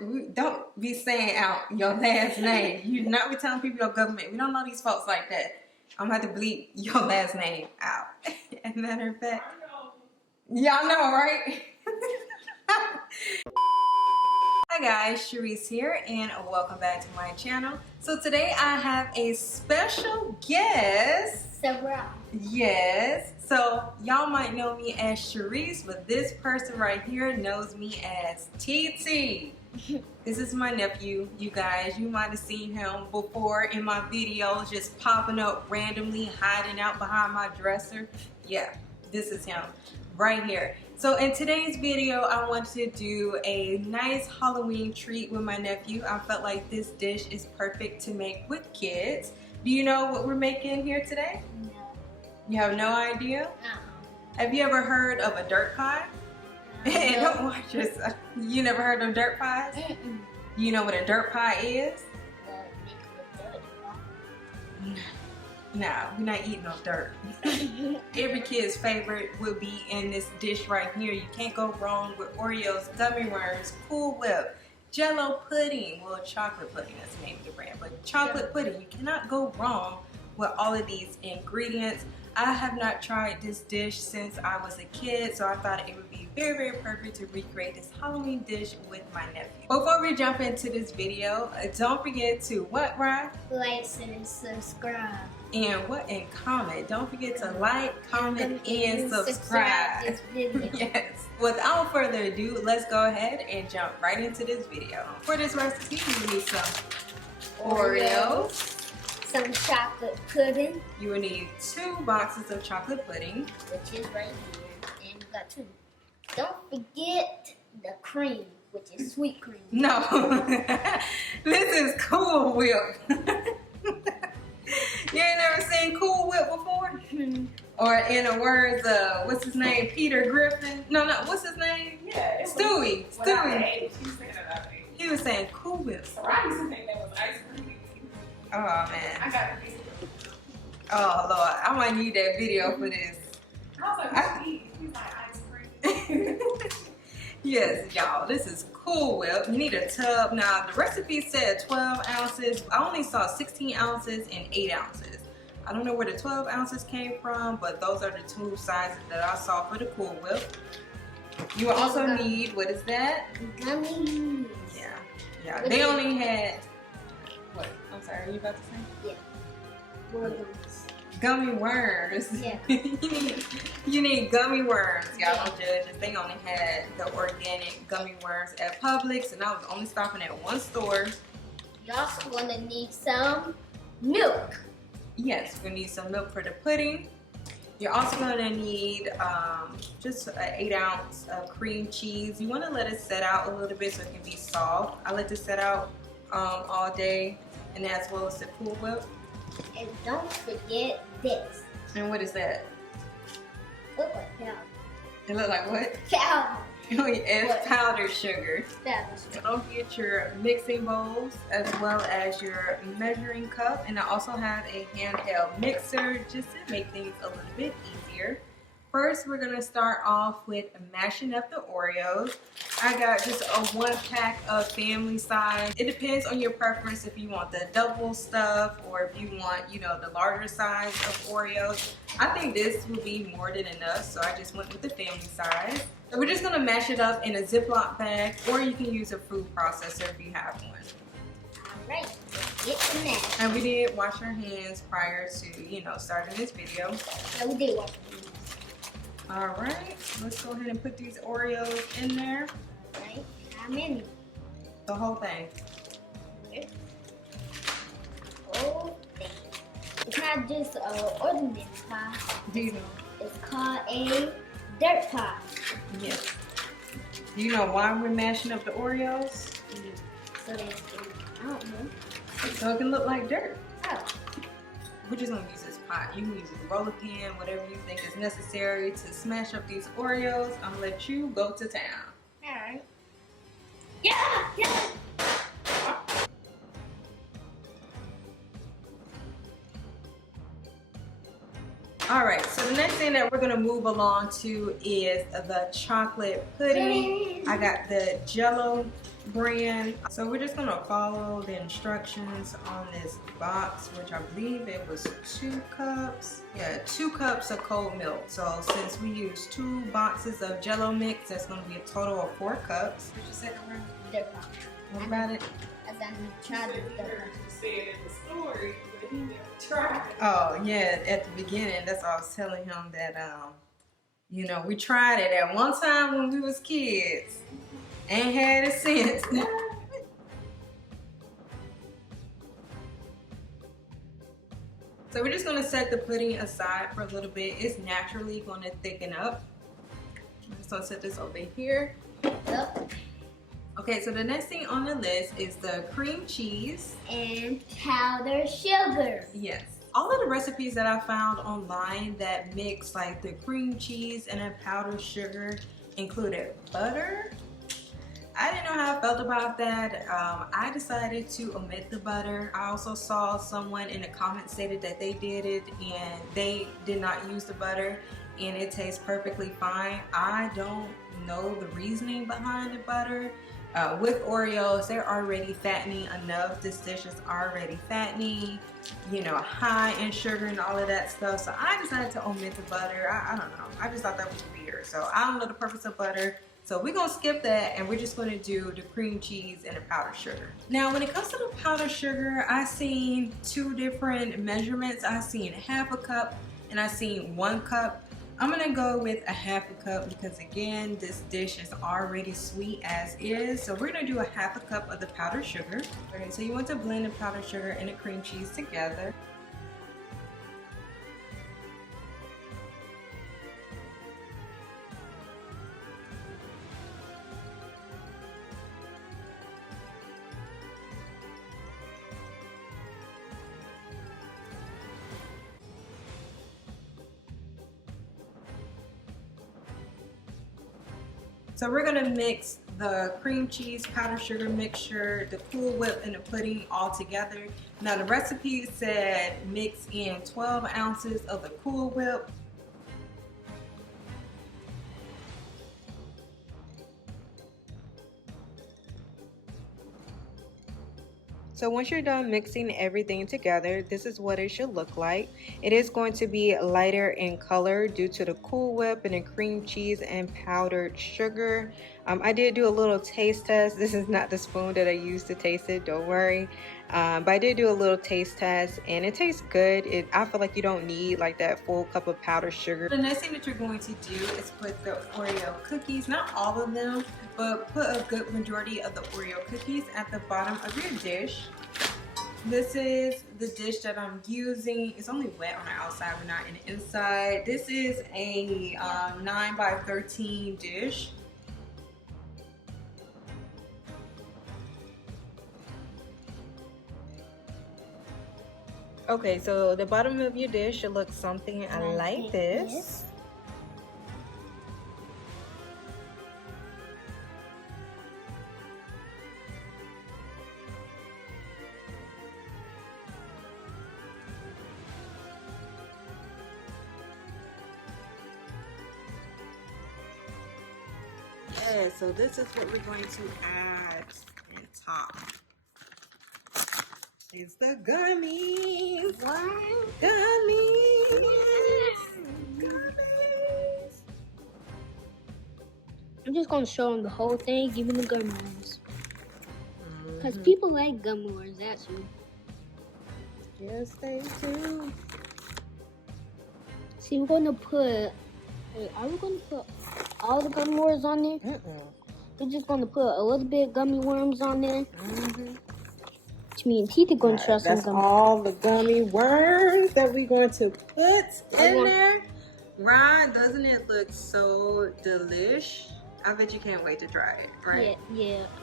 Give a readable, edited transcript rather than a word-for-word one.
don't be saying out your last name. You do not be telling people your government. We don't know these folks like that. I'm gonna have to bleep your last name out. As a matter of fact, y'all know, right? Hi guys, Sharice here, and welcome back to my channel. So today I have a special guest. Sarah. Yes. So y'all might know me as Sharice, but this person right here knows me as TT. This is my nephew, you guys. You might have seen him before in my videos, just popping up randomly, hiding out behind my dresser. Yeah, this is him right here. So in today's video, I wanted to do a nice Halloween treat with my nephew. I felt like this dish is perfect to make with kids. Do you know what we're making here today? No. You have no idea? Uh-uh. Have you ever heard of a dirt pie? And don't watch yourself. You never heard of dirt pies? Mm-mm. You know what a dirt pie is? No, we're not eating no dirt. Every kid's favorite would be in this dish right here. You can't go wrong with Oreos, Gummy Worms, Cool Whip, Jello pudding. Well, chocolate pudding, that's the name of the brand. But chocolate pudding, you cannot go wrong with all of these ingredients. I have not tried this dish since I was a kid, so I thought it would be very, very perfect to recreate this Halloween dish with my nephew. Before we jump into this video, don't forget to what, Ryan? Like and subscribe. And what? And comment. Don't forget to like, comment, and subscribe. This video. Yes. Without further ado, let's go ahead and jump right into this video. For this recipe, you need some Oreos. Some chocolate pudding. You will need 2 boxes of chocolate pudding, which is right here. And we got 2. Don't forget the cream, which is sweet cream. No, this is Cool Whip. You ain't never seen Cool Whip before? Or in the words of, what's his name, Peter Griffin? No, what's his name? Yeah, Stewie. Stewie. He was saying Cool Whip. So I used to think that was ice cream. Oh, man. I got a piece of it. Oh, Lord. I might need that video for this. I was like, what you eat? He's like, ice cream. Yes, y'all, this is Cool Whip. You need a tub. Now, the recipe said 12 ounces. I only saw 16 ounces and 8 ounces. I don't know where the 12 ounces came from, but those are the 2 sizes that I saw for the Cool Whip. You will also need, what is that? Gummy. Yeah. They only had, what? I'm sorry, are you about to say? Yeah. Worms. Gummy Worms. Yeah. you need Gummy Worms. Y'all don't judge us. They only had the organic Gummy Worms at Publix, and I was only stopping at one store. You're also gonna need some milk. Yes, we're gonna need some milk for the pudding. You're also gonna need just an 8 ounce of cream cheese. You wanna let it set out a little bit so it can be soft. I let this set out all day, and as well as the Cool Whip. And don't forget this. And what is that? Look like powder. It look like what? Powder. It's powdered sugar. Powder. So don't forget your mixing bowls as well as your measuring cup. And I also have a handheld mixer just to make things a little bit easier. First, we're gonna start off with mashing up the Oreos. I got just a 1 pack of family size. It depends on your preference if you want the double stuff or if you want, you know, the larger size of Oreos. I think this will be more than enough, so I just went with the family size. So we're just gonna mash it up in a Ziploc bag, or you can use a food processor if you have one. Alright, get to mash. And we did wash our hands prior to, you know, starting this video. Yeah, we did wash our hands. Alright, let's go ahead and put these Oreos in there. Alright, how many? The whole thing. Okay. Oh, thing. It's not just an ordinary pie. Do you know? It's called a dirt pie. Yes. Do you know why we're mashing up the Oreos? So that's, I don't know. So it can look like dirt. Oh. We're just gonna use this pot. You can use a roller pin, whatever you think is necessary to smash up these Oreos. I'm gonna let you go to town. Alright. Yeah! Alright, so the next thing that we're gonna move along to is the chocolate pudding. I got the Jello brand. So we're just gonna follow the instructions on this box, which I believe it was 2 cups. Yeah, 2 cups of cold milk. So since we use 2 boxes of Jello mix, that's gonna be a total of 4 cups. What's your second one? Dirt pop. What about it? As I tried You the said dirt you pop. said in the story, but he never tried. Oh yeah, at the beginning, that's why I was telling him that you know, we tried it at one time when we was kids. Ain't had it since. So we're just gonna set the pudding aside for a little bit. It's naturally gonna thicken up. I'm just gonna set this over here. Yep. Okay, so the next thing on the list is the cream cheese. And powdered sugar. Yes. All of the recipes that I found online that mix like the cream cheese and then powdered sugar included butter. I didn't know how I felt about that. I decided to omit the butter. I also saw someone in the comments stated that they did it and they did not use the butter and it tastes perfectly fine. I don't know the reasoning behind the butter. With Oreos, they're already fattening enough. This dish is already fattening, you know, high in sugar and all of that stuff. So I decided to omit the butter. I don't know. I just thought that was weird. So I don't know the purpose of butter. So we're gonna skip that and we're just gonna do the cream cheese and the powdered sugar. Now, when it comes to the powdered sugar, I seen 2 different measurements. I seen 1/2 cup and I seen 1 cup. I'm gonna go with 1/2 cup because again, this dish is already sweet as is. So we're gonna do 1/2 cup of the powdered sugar. Okay, so you want to blend the powdered sugar and the cream cheese together. So we're gonna mix the cream cheese, powdered sugar mixture, the Cool Whip, and the pudding all together. Now the recipe said mix in 12 ounces of the Cool Whip. So once you're done mixing everything together, this is what it should look like. It is going to be lighter in color due to the Cool Whip and the cream cheese and powdered sugar. I did do a little taste test. This is not the spoon that I used to taste it, don't worry. But I did do a little taste test and it tastes good. I feel like you don't need like that full cup of powdered sugar. The next thing that you're going to do is put the Oreo cookies, not all of them, but put a good majority of the Oreo cookies at the bottom of your dish. This is the dish that I'm using. It's only wet on the outside but not in the inside. This is a 9 by 13 dish. Okay, so the bottom of your dish should look something like this. Yeah, so this is what we're going to add on top. It's the gummies. What? Gummies. Gummies. I'm just gonna show them the whole thing, give them the gummy worms. Because people like gummy worms, actually. Yes, they do. See, we're gonna put. Wait, are we gonna put all the gummy worms on there? We're just gonna put a little bit of gummy worms on there. Which means Teeth are gonna try some That's gummy. all the gummy worms that we're going to put in there. Right? Doesn't it look so delish? I bet you can't wait to try it, right? Yeah.